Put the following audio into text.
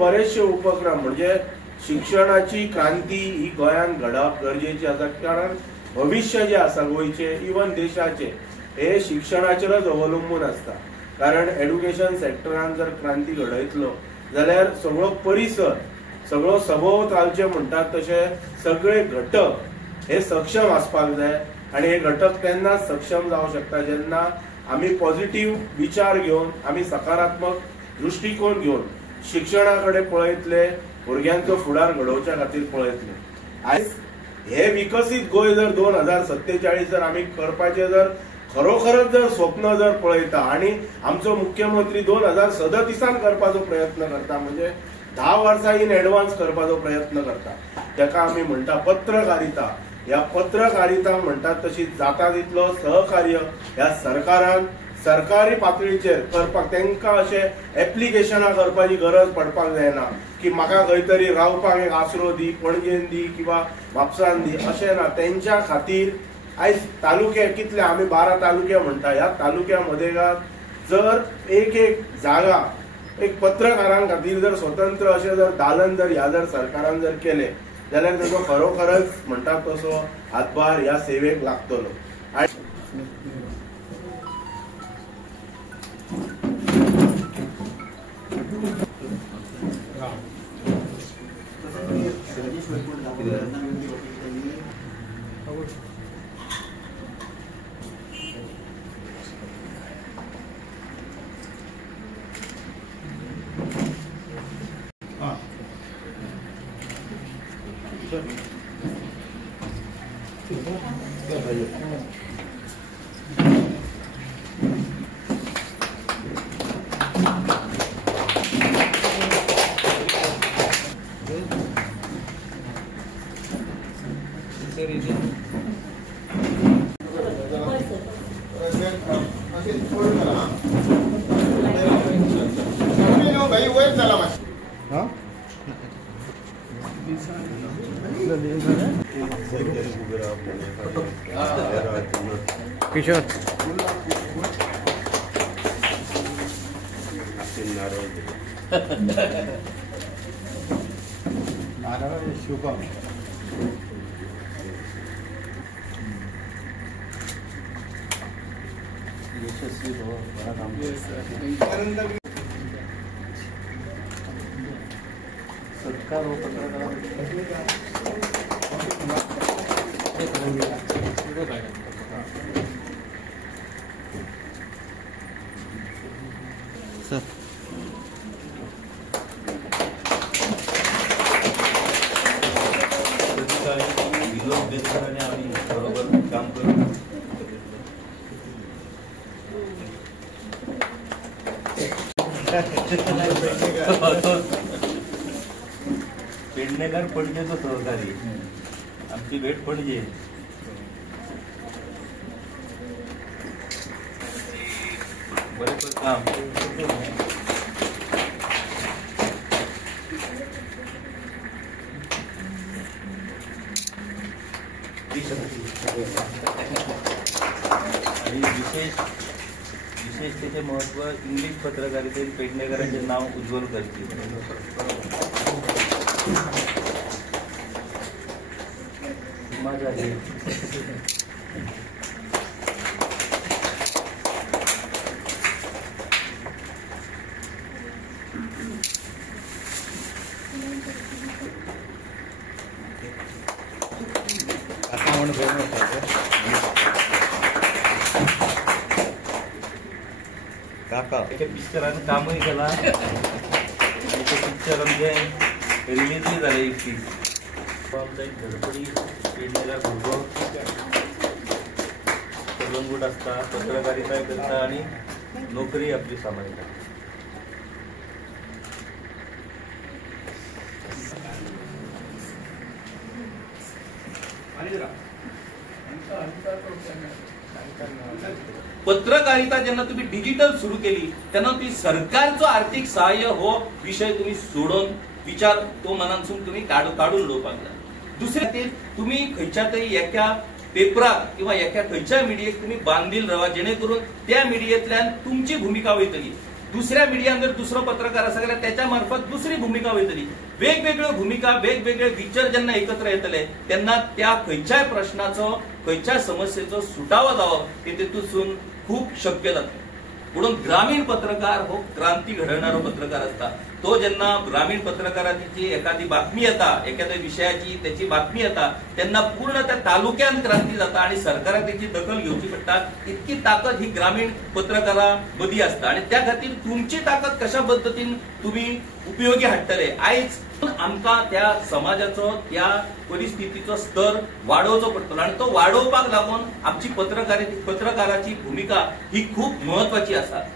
बरेचशे उपक्रम म्हणजे शिक्षणाची क्रांती ही गोंयांत घडप गरजेची आसा, कारण भविष्य जे आसा गोंयचे इवन देशाचे हे शिक्षणाचेरच अवलंबून आसता। कारण एड्युकेशन सेक्टरान जर क्रांती घडयतलो जाल्यार सगळो परिसर सगळो सभोवतालचे म्हणटात तसे सगळे घटक हे सक्षम आसपाक जाय आणि हे घटक तेन्नाच सक्षम जावंक शकता जेन्ना आमी पॉझिटिव्ह विचार घेवन आमी सकारात्मक दृष्टिकोन घेवन शिक्षणाकडे पळयतले, भुरग्यांचो फुडार घडोवच्या खातीर पळयतले। आयज हे विकसीत गोंय जर 2047 जर आमी करपाचे जर खरोखरच जर स्वप्न जर पळयता आणि आमचो मुख्यमंत्री 2037 करपाचो प्रयत्न करता म्हणजे 10 वर्सां इन एडवान्स करपाचो प्रयत्न करता, ताका आमी म्हणटा पत्रकारिता। ह्या पत्रकारिता म्हणटात तशी जाता तितलो सहकार्य ह्या सरकारान सरकारी पातळीचेर करपाक, तांकां अशें एप्लिकेशनां करपाची गरज पडपाक जायना की म्हाका खंय तरी रावपाक एक आसरो दी, पणजेन दी किंवा म्हापसान दी, अशें ना। तेंच्या खातीर आयज तालुके कितले आमी 12 तालुके म्हणटा, ह्या तालुक्या मदेगात जर एक जागा एक पत्रकारां खातीर जर स्वतंत्र अशें जर दालन जर ह्या जर सरकारान जर केले जाल्यार ताचो खरोखरच म्हणटात तसो हातभार ह्या सेवेक लागतलो। किशोर शुभम यशस्वी हो, बड़ा काम सत्कार हो सर विरोध देशकाराने आम्ही बरोबर काम करू। पेडणेकर पणजेचो सहकारी, आमची भेट पणजे। बरेच काम आणि विशेष त्याचे महत्व इंग्लिश पत्रकारितेत पेडणेकरांचे नाव उज्ज्वल करते। माझा काका पिक्चरान कामही केला, पिक्चर म्हणजे रिलीजही झाले। धडपडी पेडणेला भुरगो कलंगूट असता, पत्रकारिता करता आणि नोकरी आपली सांभाळता। पत्रकारिता जेव्हा तुम्ही डिजिटल सुरू केली तेव्हा ती सरकारचं आर्थिक सहाय्य हो विषय तुम्ही सोडून विचार तो मनांसून तुम्ही काढून उडोवपाक जाय। दुसरे तुम्ही खंयच्या तरी एका पेपराक किंवा एका खंयच्या मिडियेक तुम्ही बांधील रावा जेणेकरून त्या मिडियेंतल्यान तुमची भूमिका वयतली। दुसऱ्या मिडियान जर दुसरो पत्रकार आसा जाल्यार त्याच्या मार्फत दुसरी भूमिका वयतली. वेगवेगळ्यो भूमिका, वेगवेगळे विचार जेन्ना एकत्र येतले तेन्ना त्या खंयच्याय प्रश्नाचो, खंयच्याय समस्येचो सुटावो जावप हे तेतून खूप शक्य जाता. म्हणून ग्रामीण पत्रकार हो क्रांती घडवणारो पत्रकार असता. तो जेन्ना ग्रामीण पत्रकाराची एखादी बातमी येता, एखाद्या विषयाची त्याची बातमी येता तेन्ना पूर्ण त्या तालुक्यात क्रांती जाता आणि सरकाराक त्याची दखल घेवची पडटा. इतकी ताकद ही ग्रामीण पत्रकारा मदीं असता आणि त्या खातीर तुमची ताकद कशा पद्दतीन तुम्ही उपयोगी हाडटले. आयज आमकां त्या समाजाचो, त्या परिस्थितीचो स्तर वाडोवचो पडटलो आणि तो वाडोवपाक लागून आमची पत्रकाराची भूमिका ही खूप महत्वाची आसा.